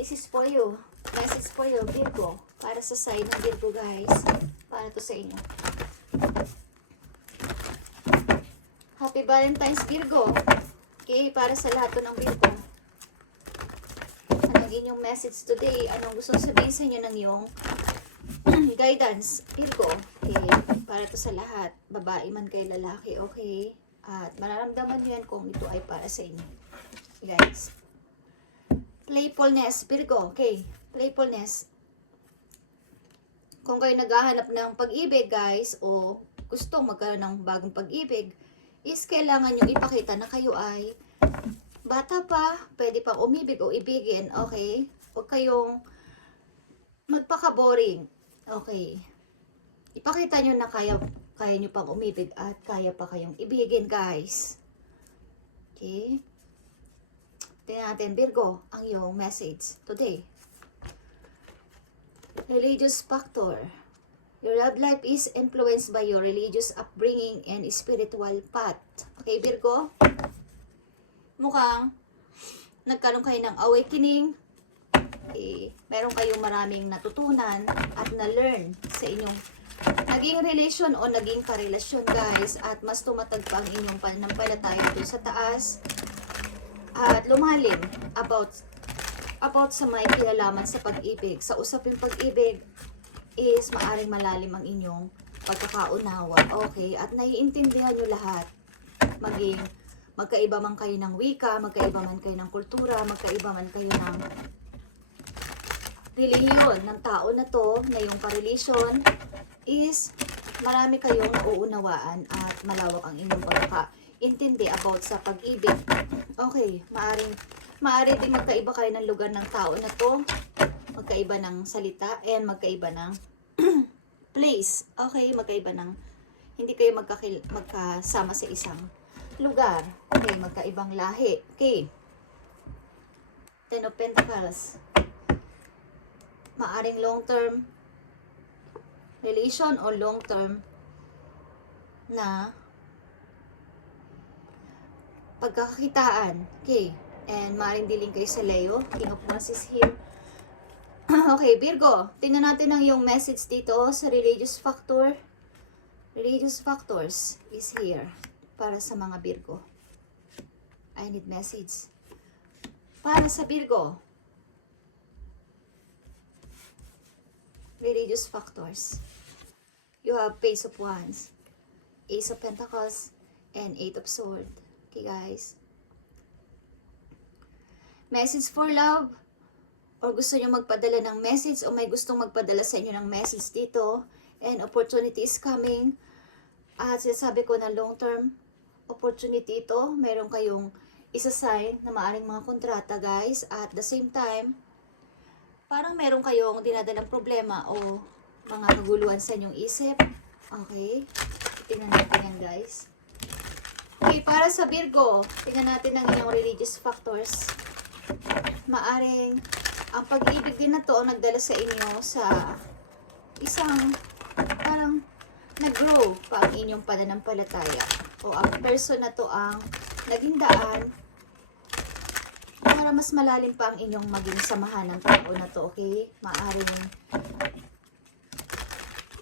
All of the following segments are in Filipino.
this is for you. Message for you, Virgo. Para sa sign ng Virgo, guys. Para to sa inyo. Happy Valentine's, Virgo. Okay, para sa lahat to ng Virgo. Anong inyong message today? Anong gusto sabihin sa inyo ng iyong guidance, Virgo? Okay, para to sa lahat. Babae man kay lalaki, okay? At mararamdaman nyo yan kung ito ay para sa inyo. Guys. Playfulness, Virgo. Okay, playfulness. Kung kayo naghahanap ng pag-ibig, guys, o gustong magkaroon ng bagong pag-ibig, is kailangan nyo ipakita na kayo ay bata pa, pwede pang umibig o ibigin, okay? Huwag kayong magpaka-boring, okay? Ipakita nyo na kaya nyo pang umibig at kaya pa kayong ibigin, guys. Okay? Tingnan natin, Virgo, ang iyong message today. Religious factor. Your love life is influenced by your religious upbringing and spiritual path. Okay, Virgo? Mukhang nagkaroon kayo ng awakening. Meron kayong maraming natutunan at na-learn sa inyong naging relasyon o naging karelasyon, guys. At mas tumatag pa ang inyong pananampalataya doon sa taas. At lumalim about sa may kinalaman sa pag-ibig. Sa usaping pag-ibig is maaring malalim ang inyong pagkakaunawa. Okay? At naiintindihan nyo lahat. Magkaiba man kayo ng wika, magkaiba man kayo ng kultura, magkaiba man kayo ng relihiyon ng tao na to, na yung karelasyon, is marami kayong nauunawaan at malawak ang inyong pagkakaintindi about sa pag-ibig. Okay, maaari din magkaiba kayo ng lugar ng tao na to, magkaiba ng salita, and magkaiba ng place. Okay, magkaiba ng, hindi kayo magkasama sa isang lugar. Okay, magkaibang lahi. Okay. Ten of Pentacles. Maaring long-term relation o long-term na pagkakakitaan. Okay. And maaaring dealing kayo sa Leo. King of Wands is here. Okay, Virgo. Tingnan natin ang yung message dito sa religious factor. Religious factors is here para sa mga Virgo. I need message. Para sa Virgo. Religious factors. You have Page of Wands, Ace of Pentacles, and Eight of Swords. Okay, guys. Message for love, or gusto nyo magpadala ng message, o may gustong magpadala sa inyo ng message dito, and opportunity is coming. At sinasabi ko na long term opportunity ito, meron kayong isa-sign na maaring mga kontrata, guys. At the same time, parang meron kayong dinadalang problema o mga kaguluhan sa inyong isip. Okay, tingnan natin yan, guys. Okay, para sa Virgo, tingnan natin ang inyong religious factors. Maaring ang pag-ibig din na to ang nagdala sa inyo sa isang parang nag-grow pa ang inyong pananampalataya, o ang person na to ang naging daan para mas malalim pa ang inyong maging samahan ng tao na to. Okay, maaring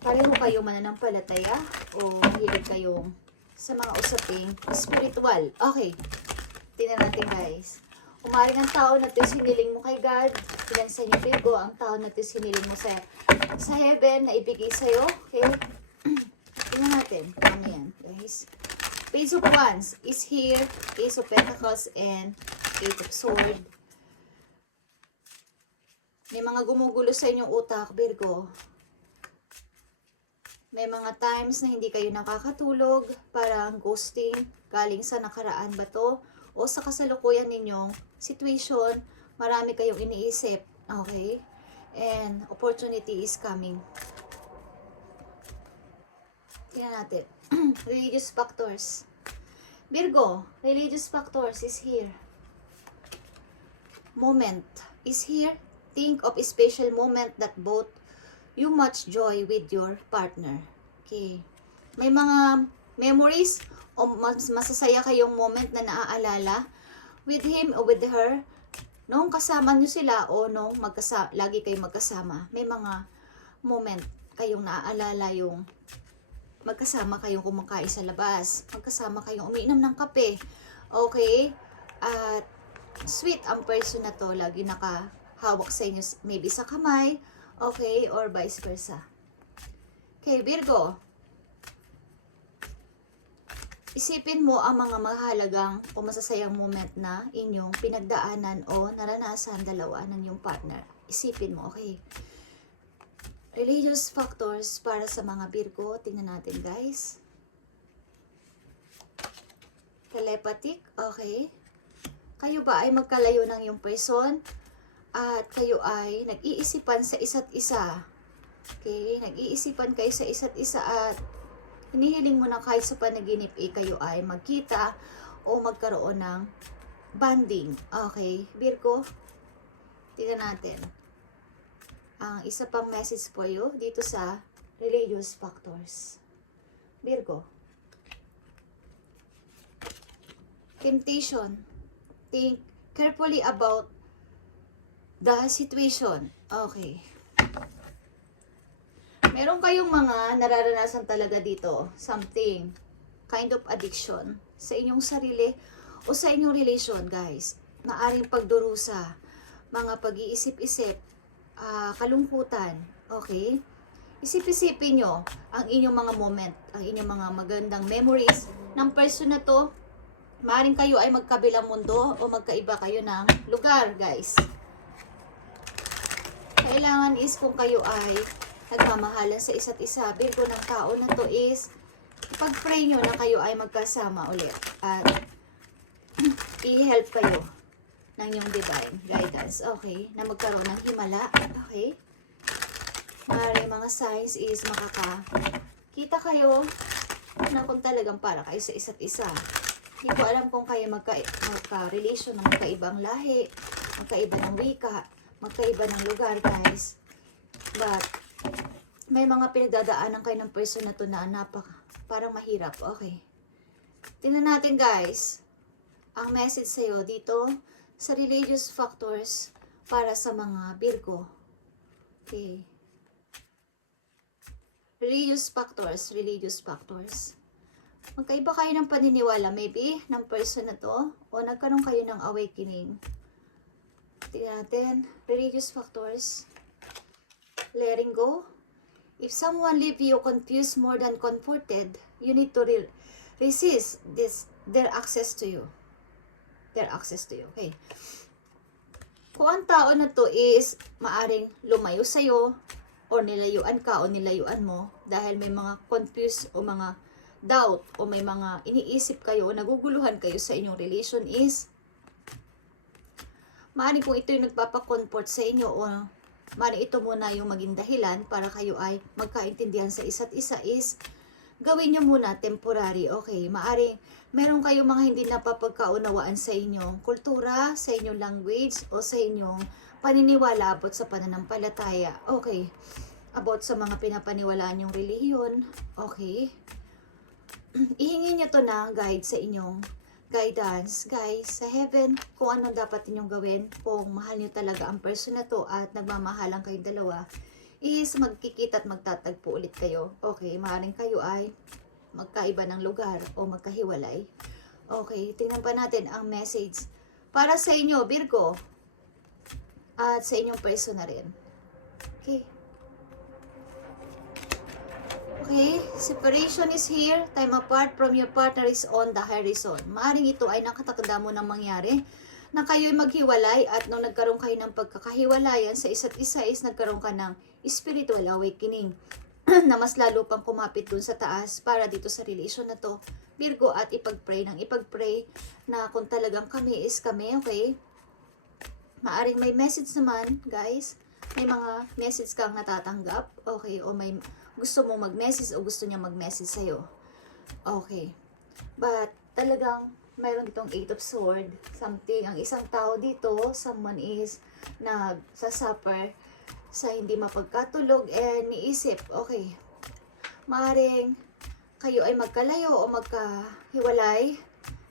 pareho kayong mananampalataya o mahilig kayong sa mga usaping spiritual. Okay, tingnan natin, guys. Umaring ang tao na ito siniling mo kay God. Ilan sa inyo, Virgo, ang tao na ito siniling mo sa heaven na ibigay sa'yo. Okay? Tingnan natin. Ano yan, guys? Page of Wands is here. Ace of Pentacles and Eight of Swords. May mga gumugulo sa inyong utak, Virgo. May mga times na hindi kayo nakakatulog. Parang ghosting. Galing sa nakaraan ba to? O sa kasalukuyan ninyong situation, marami kayong iniisip. Okay? And opportunity is coming. Tingnan natin. Religious factors. Virgo, religious factors is here. Moment is here. Think of a special moment that both you much joy with your partner. Okay. May mga memories o masasaya kayong moment na naaalala with him or with her Nung kasama nyo sila o nung lagi kayo magkasama, may mga moment kayong naaalala yung magkasama kayong kumakain sa labas, magkasama kayong umiinom ng kape, okay? At sweet ang person na to, lagi nakahawak sa inyo, maybe sa kamay, okay? Or vice versa. Okay, Virgo, isipin mo ang mga mahalagang o masasayang moment na inyong pinagdaanan o naranasan dalawa ng iyong partner. Isipin mo, okay? Religious factors para sa mga Virgo. Tingnan natin, guys. Telepathic, okay? Kayo ba ay magkalayo ng iyong person at kayo ay nag-iisipan sa isa't isa? Okay? Nag-iisipan kayo sa isa't isa at hinihiling mo na kahit sa panaginip kayo ay magkita o magkaroon ng bonding. Okay, Virgo, tingnan natin ang isa pang message for you dito sa religious factors. Virgo, temptation. Think carefully about the situation. Okay. Meron kayong mga nararanasan talaga dito, something, kind of addiction sa inyong sarili o sa inyong relation, guys. Maaring pagdurusa, mga pag-iisip-isip, kalungkutan, okay? Isip-isipin nyo ang inyong mga moment, ang inyong mga magandang memories ng person na to. Maaring kayo ay magkabilang mundo o magkaiba kayo ng lugar, guys. Kailangan is kung kayo ay nagmamahalan sa isa't isa, Virgo, ng tao na to is pag-pray nyo na kayo ay magkasama ulit at i-help kayo ng yung divine guidance, okay, na magkaroon ng himala, okay. Maaaring mga signs is makakakita kayo na kung talagang para kayo sa isa't isa. Hindi ko alam kung kayo magka-relation ng magkaibang lahi, magkaiba ng wika, magkaiba ng lugar, guys. But may mga pinagdadaanan kayo ng person na to na parang mahirap, okay. Tingnan natin, guys, ang message sa'yo dito sa religious factors para sa mga Virgo. Okay. Religious factors. Magkaiba kayo ng paniniwala, maybe, ng person na to, o nagkaroon kayo ng awakening. Tingnan natin, religious factors. Letting go. If someone leave you confused more than comforted, you need to resist their access to you. Okay. Kung ang tao na to is maaring lumayo sa'yo, o nilayuan ka o nilayuan mo, dahil may mga confused o mga doubt, o may mga iniisip kayo, o naguguluhan kayo sa inyong relation is, maaring kung ito yung nagpapacomfort sa inyo, o maaring ito muna yung maging dahilan para kayo ay magkaintindihan sa isa't isa is, gawin nyo muna temporary, okay. Maaring meron kayong mga hindi napapagkaunawaan sa inyong kultura, sa inyong language, o sa inyong paniniwala about sa pananampalataya, okay. About sa mga pinapaniwalaan yung relihiyon, okay. Ihingi nyo to na guide sa inyong guidance, guys, sa heaven, kung ano dapat ninyong gawin, kung mahal nyo talaga ang person na to at nagmamahalan kayong dalawa, is magkikita at magtatagpo ulit kayo, okay. Maaaring kayo ay magkaiba ng lugar o magkahiwalay, okay. Tingnan pa natin ang message para sa inyo, Virgo, at sa inyong person na rin, okay. Okay, separation is here. Time apart from your partner is on the horizon. Maaring ito ay nakatakda mo ng mangyari na kayo'y maghiwalay at nung nagkaroon kayo ng pagkakahiwalayan sa isa't isa is nagkaroon ka ng spiritual awakening na mas lalo pang kumapit dun sa taas para dito sa relation na to, Virgo, at ipag-pray na kung talagang kami is kami, okay? Maaring may message naman, guys. May mga message kang natatanggap, okay? O may gusto mo mag-message o gusto niya mag-message sa'yo. Okay. But, talagang mayroon ditong 8 of Swords. Something, ang isang tao dito, someone is nagsasuffer sa hindi mapagkatulog and niisip, okay, maaaring kayo ay magkalayo o magkahiwalay.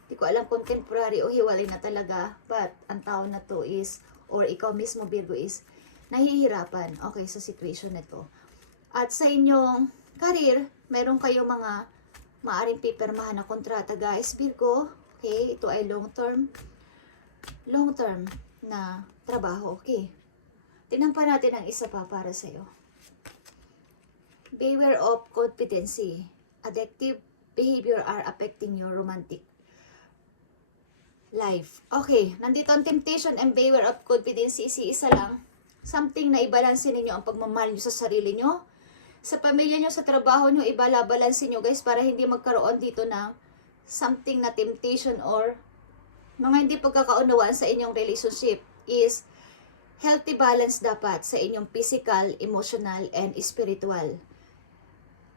Hindi ko alam kung temporary o hiwalay na talaga. But, ang tao na to is or ikaw mismo Virgo is nahihirapan, okay, sa situation na to. At sa inyong career, meron kayong mga maaring pipirmahan na kontrata guys, Virgo. Okay, ito ay long term na trabaho, okay. Tingnan pa natin ang isa pa para sa'yo. Beware of competency. Addictive behavior are affecting your romantic life. Okay, nandito ang temptation and beware of confidence. Isa lang. Something na ibalansin ninyo ang pagmamahal nyo sa sarili nyo. Sa pamilya nyo, sa trabaho nyo, ibalabalansin nyo guys para hindi magkaroon dito ng something na temptation or mga hindi pagkakaunawaan sa inyong relationship is healthy balance dapat sa inyong physical, emotional, and spiritual.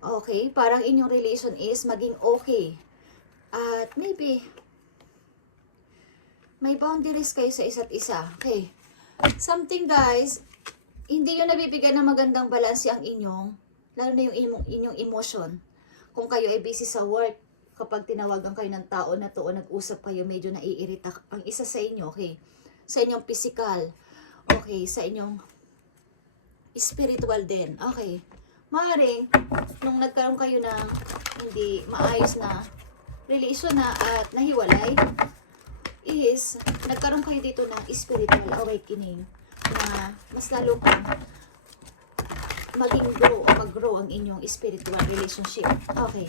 Okay, parang inyong relation is maging okay. At maybe may boundaries kayo sa isa't isa. Okay. Something guys, hindi yun nabibigyan ng magandang balanse ang inyong, lalo na yung inyong emotion. Kung kayo ay busy sa work, kapag tinawagan kayo ng tao na to o nag-usap kayo, medyo naiirita ang isa sa inyo, okay? Sa inyong physical, okay? Sa inyong spiritual din, okay? Maaaring, nung nagkaroon kayo ng hindi maayos na relation na at nahiwalay, is nagkaroon kayo dito ng spiritual awakening na mas lalo pang maging grow o mag-grow ang inyong spiritual relationship. Okay.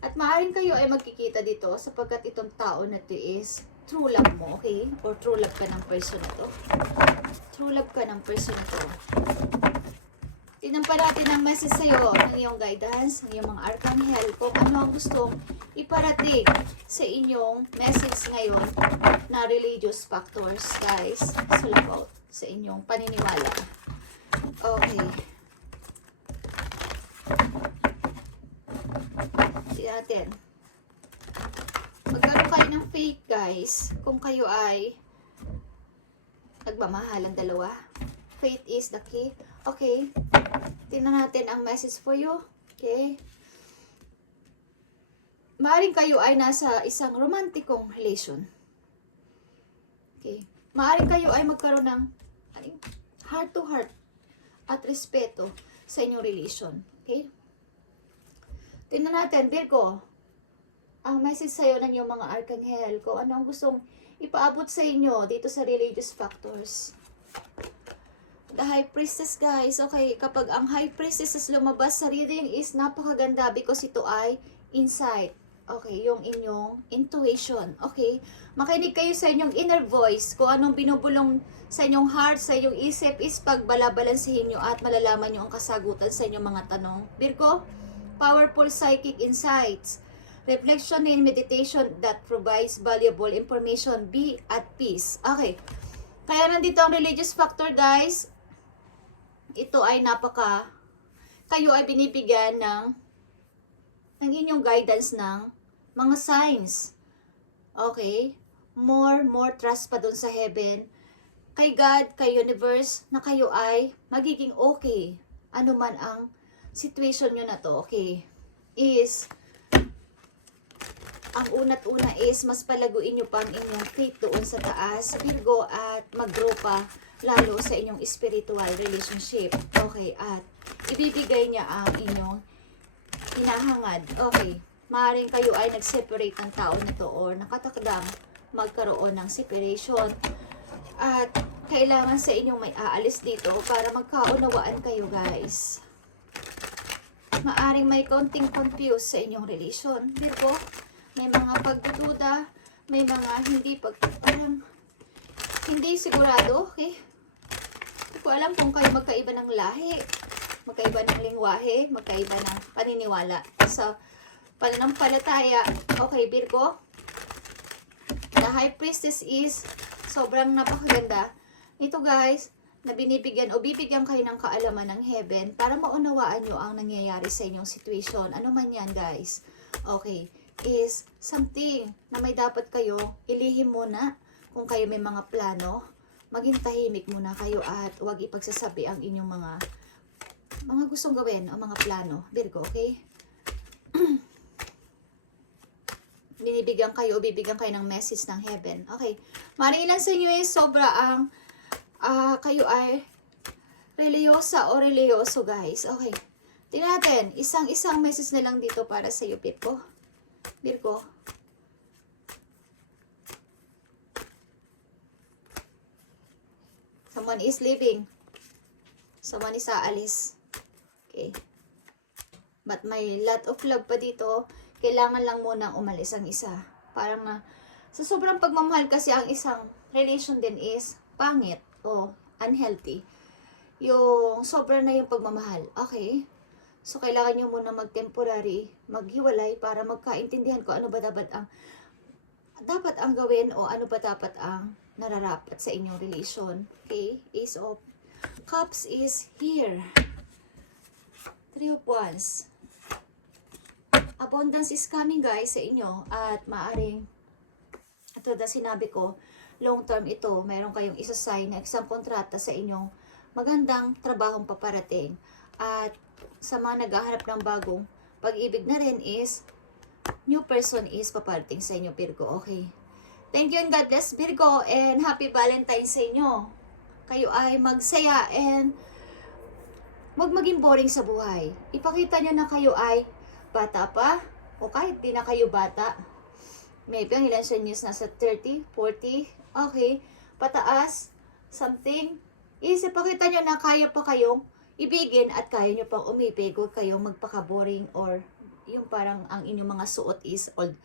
At maaaring kayo ay magkikita dito sapagkat itong tao na to is true love mo, okay? Or true love ka ng person na to. True love ka ng person na to. Tingnan pa natin ang message sa'yo ng iyong guidance, ng iyong mga archangel, kung ano ang gustong iparating sa inyong message ngayon na religious factors, guys. So, about sa inyong paniniwala. Okay. Tingnan natin. Magkaroon kayo ng faith, guys, kung kayo ay nagmamahalan dalawa. Faith is the key. Okay. Tingnan natin ang message for you. Okay. Maaring kayo ay nasa isang romantikong relation. Okay. Maaring kayo ay magkaroon ng heart to heart at respeto sa inyong relation. Okay. Tingnan natin, Virgo, ang message sa'yo ng iyong mga archangel, kung ano ang gustong ipaabot sa inyo dito sa religious factors. The High Priestess, guys. Okay, kapag ang High Priestess lumabas sa reading is napakaganda because ito ay insight. Okay, yung inyong intuition. Okay, makinig kayo sa inyong inner voice. Kung anong binubulong sa inyong heart, sa inyong isip is pagbalabalansihin nyo at malalaman nyo ang kasagutan sa inyong mga tanong. Virgo, powerful psychic insights. Reflection and meditation that provides valuable information. Be at peace. Okay, kaya nandito ang religious factor, guys. Ito ay kayo ay binibigyan ng inyong guidance ng mga signs. Okay? More trust pa dun sa heaven. Kay God, kay universe, na kayo ay magiging okay. Ano man ang situation nyo na to, okay? Ang una't-una is mas palaguin nyo pa ang inyong faith doon sa taas, Virgo, at mag-grow pa lalo sa inyong spiritual relationship. Okay, at ibibigay niya ang inyong hinahangad. Okay, maaaring kayo ay nag-separate ng tao nito or nakatakdang magkaroon ng separation. At kailangan sa inyong may aalis dito para magkaunawaan kayo, guys. Maaring may konting confuse sa inyong relation, Virgo. May mga pagdududa, may mga parang hindi sigurado, okay? Hindi ko alam kung kayo magkaiba ng lahi, magkaiba ng lingwahe, magkaiba ng paniniwala sa pananampalataya. Okay, Virgo. The High Priestess is sobrang napakaganda. Ito, guys, na binibigyan o bibigyan kayo ng kaalaman ng heaven para maunawaan nyo ang nangyayari sa inyong situation. Ano man yan, guys. Okay. Is something na may dapat kayo ilihim muna. Kung kayo may mga plano, maging tahimik muna kayo at huwag ipagsasabi ang inyong mga gustong gawin o mga plano, Virgo, okay? binibigyan kayo o bibigyan kayo ng message ng heaven. Okay. Maring ilan sa inyo is sobra ang kayo ay religyosa o religyoso, guys. Okay. Tingnan natin. Isang message na lang dito para sa iyo, Virgo. Virgo. Someone is leaving. Someone is aalis. Okay. But may lot of love pa dito. Kailangan lang munang umalis ang isa. Parang sa sobrang pagmamahal kasi ang isang relation din is pangit o unhealthy. Yung sobra na yung pagmamahal. Okay? So, kailangan nyo muna mag-temporary, maghiwalay para magkaintindihan ko ano ba dapat ang gawin o ano ba dapat ang nararapat sa inyong relation. Okay? Ace of Cups is here. Three of Wands. Abundance is coming, guys, sa inyo. At maaring, ito na sinabi ko, long term ito, meron kayong isa-sign na isang kontrata sa inyong magandang trabahong paparating. At sa mga naghahanap ng bagong pag-ibig na rin is, new person is paparating sa inyo, Virgo. Okay. Thank you and God bless, Virgo. And happy Valentine's sa inyo. Kayo ay magsaya and wag maging boring sa buhay. Ipakita nyo na kayo ay bata pa o kahit di na kayo bata. Maybe ang ilan sa inyo is nasa 30, 40, okay, pataas, something. Ipakita nyo na kaya pa kayong ibigin at kaya nyo pang umibig, huwag kayong magpaka-boring or yung parang ang inyong mga suot is old